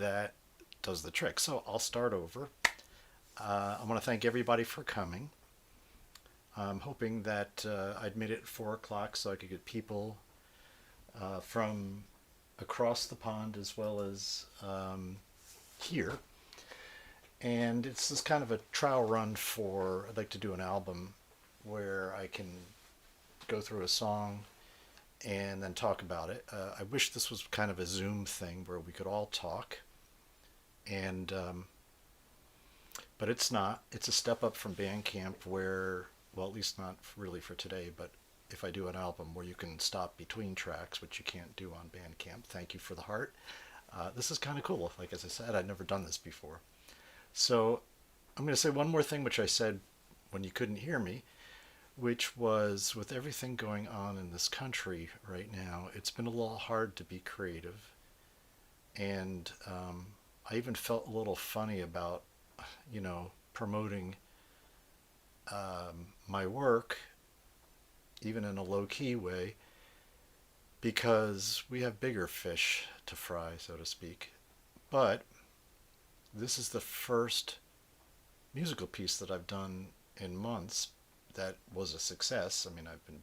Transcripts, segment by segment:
that does the trick. So I'll start over. I want to thank everybody for coming. I'm hoping that I'd made it at 4 o'clock so I could get people from across the pond as well as here. And it's this kind of a trial run for, I'd like to do an album where I can go through a song and then talk about it. I wish this was kind of a Zoom thing where we could all talk, and but it's not. It's a step up from Bandcamp, where, well, at least not really for today. But if I do an album where you can stop between tracks, which you can't do on Bandcamp, thank you for the heart. This is kind of cool. Like as I said, I'd never done this before. So I'm going to say one more thing, which I said when you couldn't hear me, which was with everything going on in this country right now, it's been a little hard to be creative. And I even felt a little funny about, promoting my work, even in a low key way, because we have bigger fish to fry, so to speak. But this is the first musical piece that I've done in months that was a success. I mean, I've been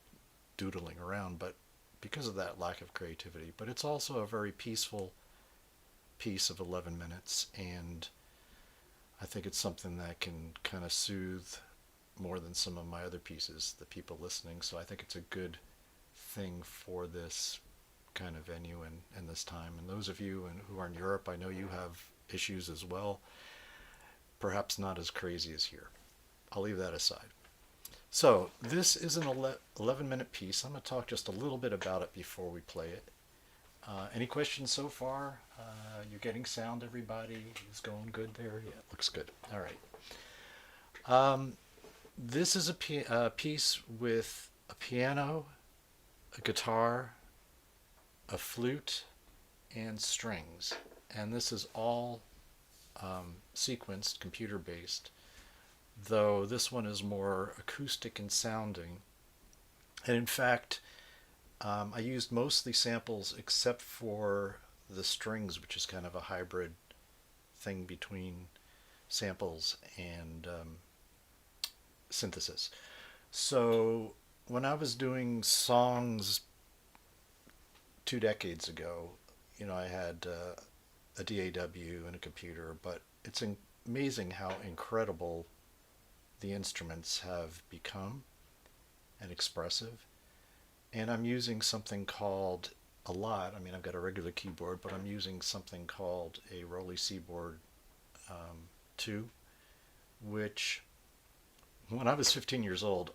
doodling around, but because of that lack of creativity. But it's also a very peaceful piece of 11 minutes, and I think it's something that can kind of soothe more than some of my other pieces, the people listening. So I think it's a good thing for this kind of venue and this time. And those of you who are in Europe, I know you have issues as well. Perhaps not as crazy as here. I'll leave that aside. So this is an 11-minute piece. I'm going to talk just a little bit about it before we play it. Any questions so far? You're getting sound, everybody? Is going good there? Yeah, it looks good. All right. This is a piece with a piano, a guitar, a flute, and strings. And this is all sequenced, computer-based, though this one is more acoustic and sounding. And in fact, I used mostly samples except for the strings, which is kind of a hybrid thing between samples and synthesis. So when I was doing songs 2 decades ago, I had a DAW and a computer, but it's amazing how incredible the instruments have become and expressive. And I'm using something called I mean, I've got a regular keyboard, but I'm using something called a Rolly Seaboard 2, which when I was 15 years old,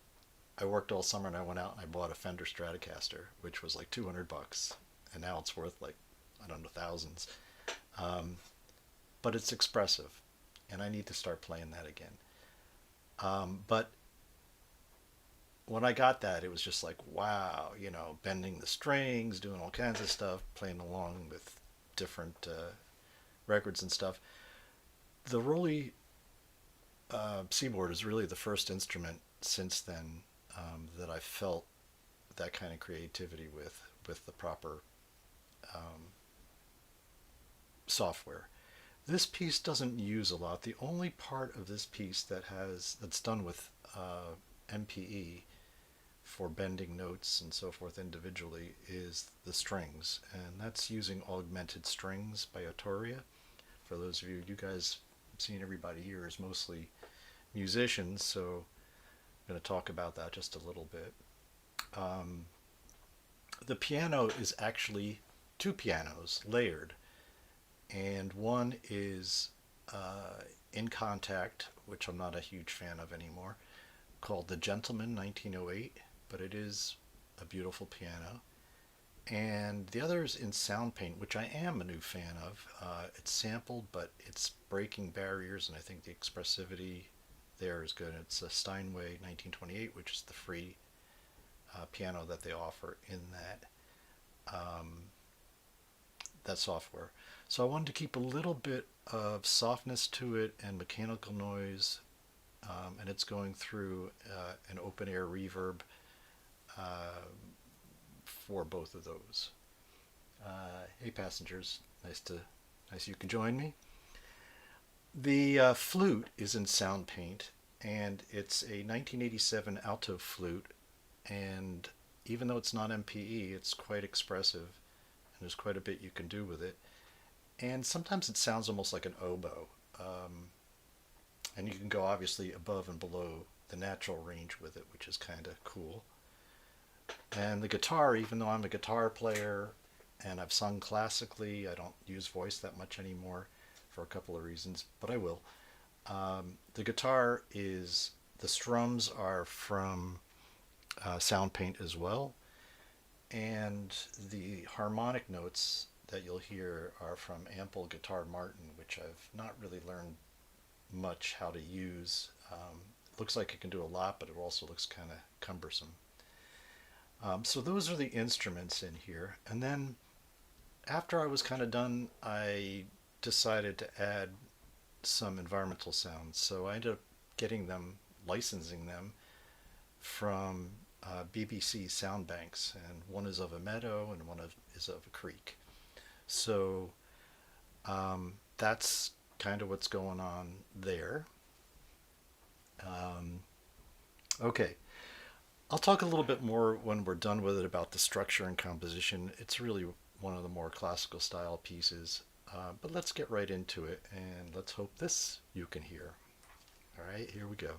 I worked all summer and I went out and I bought a Fender Stratocaster, which was like $200, and now it's worth like, I don't know, thousands. But it's expressive, and I need to start playing that again. But when I got that, it was just like, wow, bending the strings, doing all kinds of stuff, playing along with different records and stuff. The Rolly Seaboard is really the first instrument since then that I felt that kind of creativity with the proper software. This piece doesn't use a lot. The only part of this piece that's done with MPE for bending notes and so forth individually is the strings, and that's using augmented strings by Otoria. For those of you guys, seeing everybody here is mostly musicians, so I'm going to talk about that just a little bit. The piano is actually two pianos layered, and one is in contact, which I'm not a huge fan of anymore, called the Gentleman 1908, but it is a beautiful piano. And the other is in sound paint, which I am a new fan of. It's sampled, but it's breaking barriers, and I think the expressivity there is good. It's a Steinway 1928, which is the free piano that they offer in that software. So I wanted to keep a little bit of softness to it and mechanical noise, and it's going through an open air reverb for both of those. Hey passengers, nice Nice you can join me. The flute is in Sound Paint, and it's a 1987 alto flute. And even though it's not MPE, it's quite expressive, and there's quite a bit you can do with it. And sometimes it sounds almost like an oboe. And you can go obviously above and below the natural range with it, which is kind of cool. And the guitar, even though I'm a guitar player and I've sung classically, I don't use voice that much anymore for a couple of reasons, but I will. The guitar is, the strums are from Sound Paint as well, and the harmonic notes that you'll hear are from Ample Guitar Martin, which I've not really learned much how to use. It looks like it can do a lot, but it also looks kind of cumbersome. So those are the instruments in here. And then after I was kind of done, I decided to add some environmental sounds. So I ended up getting them, licensing them from BBC sound banks, and one is of a meadow and is of a creek. So that's kind of what's going on there. Um, okay, I'll talk a little bit more when we're done with it about the structure and composition. It's really one of the more classical style pieces, but let's get right into it, and let's hope this you can hear. All right, here we go.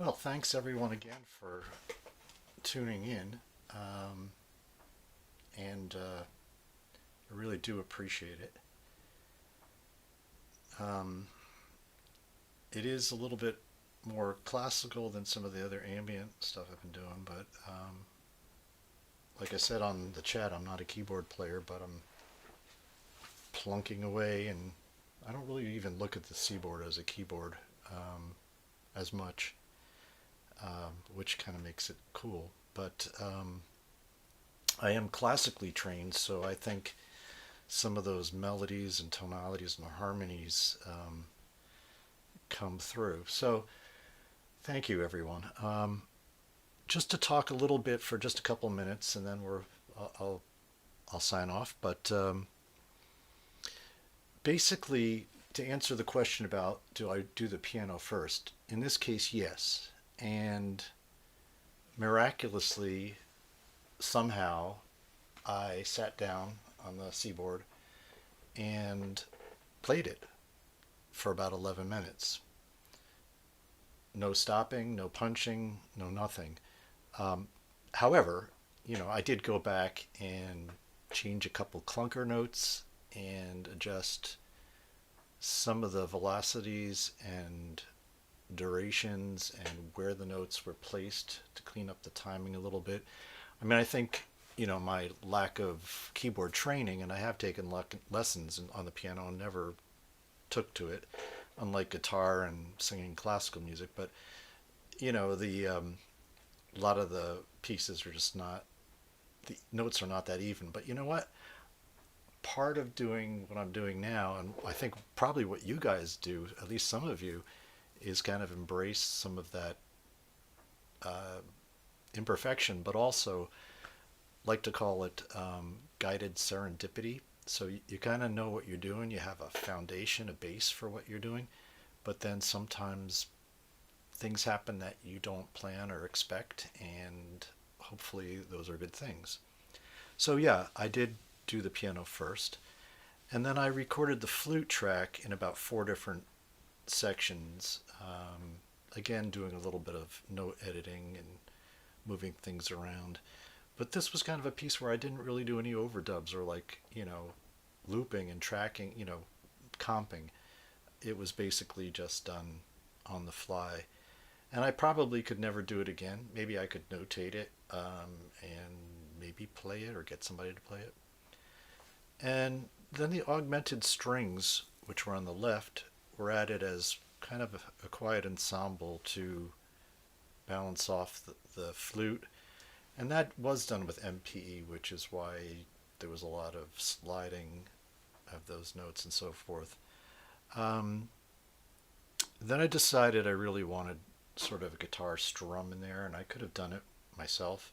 Well, thanks everyone again for tuning in. Um, and I really do appreciate it. Um, it is a little bit more classical than some of the other ambient stuff I've been doing, but like I said on the chat, I'm not a keyboard player, but I'm plunking away, and I don't really even look at the keyboard as a keyboard as much, which kind of makes it cool. But I am classically trained, so I think some of those melodies and tonalities and harmonies come through. So thank you, everyone. Just to talk a little bit for just a couple minutes, and then I'll I'll sign off. But basically, to answer the question about do I do the piano first, in this case, yes. And miraculously, somehow, I sat down on the keyboard and played it for about 11 minutes. No stopping, no punching, no nothing. Um, However, I did go back and change a couple clunker notes and adjust some of the velocities and durations and where the notes were placed to clean up the timing a little bit. I mean, I think, my lack of keyboard training, and I have taken lessons on the piano and never took to it, unlike guitar and singing classical music. But, the a lot of the pieces are just not, the notes are not that even. But you know what? Part of doing what I'm doing now, and I think probably what you guys do, at least some of you, is kind of embrace some of that uh, imperfection, but also like to call it guided serendipity. So you kind of know what you're doing, you have a foundation, a base for what you're doing, but then sometimes things happen that you don't plan or expect, and hopefully those are good things. So yeah, I did do the piano first, and then I recorded the flute track in about four different sections. Again, doing a little bit of note editing and moving things around. But this was kind of a piece where I didn't really do any overdubs or like, looping and tracking, comping. It was basically just done on the fly. And I probably could never do it again. Maybe I could notate it and maybe play it or get somebody to play it. And then the augmented strings, which were on the left, were added as kind of a quiet ensemble to balance off the flute. And that was done with MPE, which is why there was a lot of sliding of those notes and so forth. Um, then I decided I really wanted sort of a guitar strum in there, and I could have done it myself.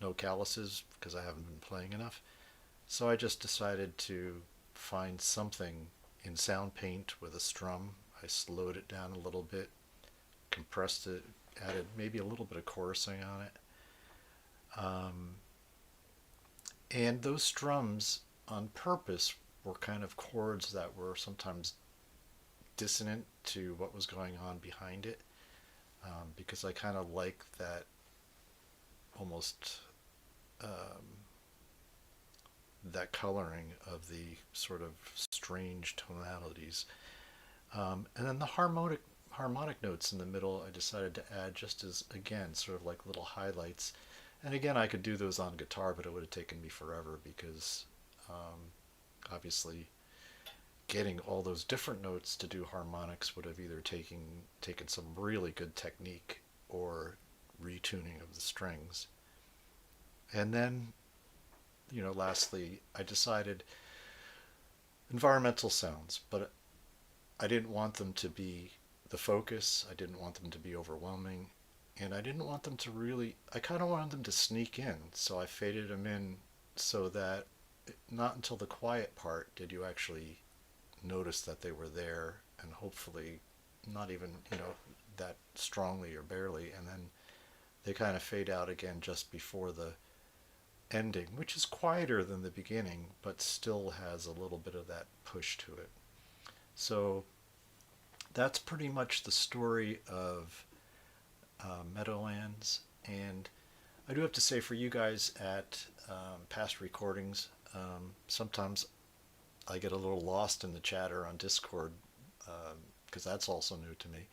No calluses because I haven't been playing enough. So I just decided to find something in Sound Paint with a strum. I slowed it down a little bit, compressed it, added maybe a little bit of chorusing on it. Um, and those strums on purpose were kind of chords that were sometimes dissonant to what was going on behind it, because I kind of like that almost um, that coloring of the sort of strange tonalities. And then the harmonic notes in the middle, I decided to add just as, again, sort of like little highlights. And again, I could do those on guitar, but it would have taken me forever because obviously getting all those different notes to do harmonics would have either taken some really good technique or retuning of the strings. And then, lastly, I decided environmental sounds, but I didn't want them to be the focus. I didn't want them to be overwhelming. And I didn't want them to really, I kind of wanted them to sneak in. So I faded them in so that not until the quiet part did you actually notice that they were there, and hopefully not even, that strongly or barely. And then they kind of fade out again just before the ending, which is quieter than the beginning, but still has a little bit of that push to it. So that's pretty much the story of Meadowlands. And I do have to say, for you guys at past recordings, sometimes I get a little lost in the chatter on Discord because that's also new to me.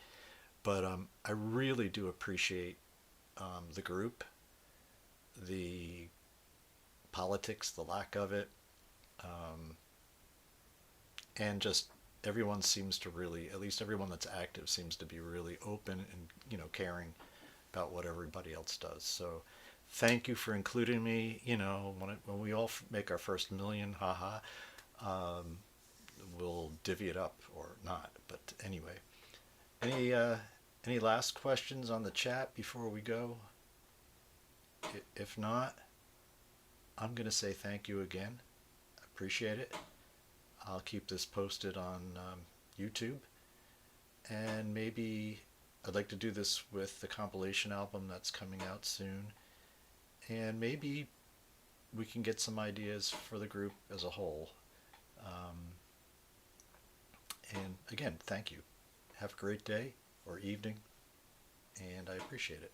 But I really do appreciate the group, the politics, the lack of it, um, and just everyone seems to really, at least everyone that's active, seems to be really open and caring about what everybody else does. So thank you for including me. When we all make our first million, haha, um, we'll divvy it up or not. But anyway, any any last questions on the chat before we go? If not, I'm going to say thank you again. Appreciate it. I'll keep this posted on YouTube, and maybe I'd like to do this with the compilation album that's coming out soon, and maybe we can get some ideas for the group as a whole. Um, and again, thank you. Have a great day or evening, and I appreciate it.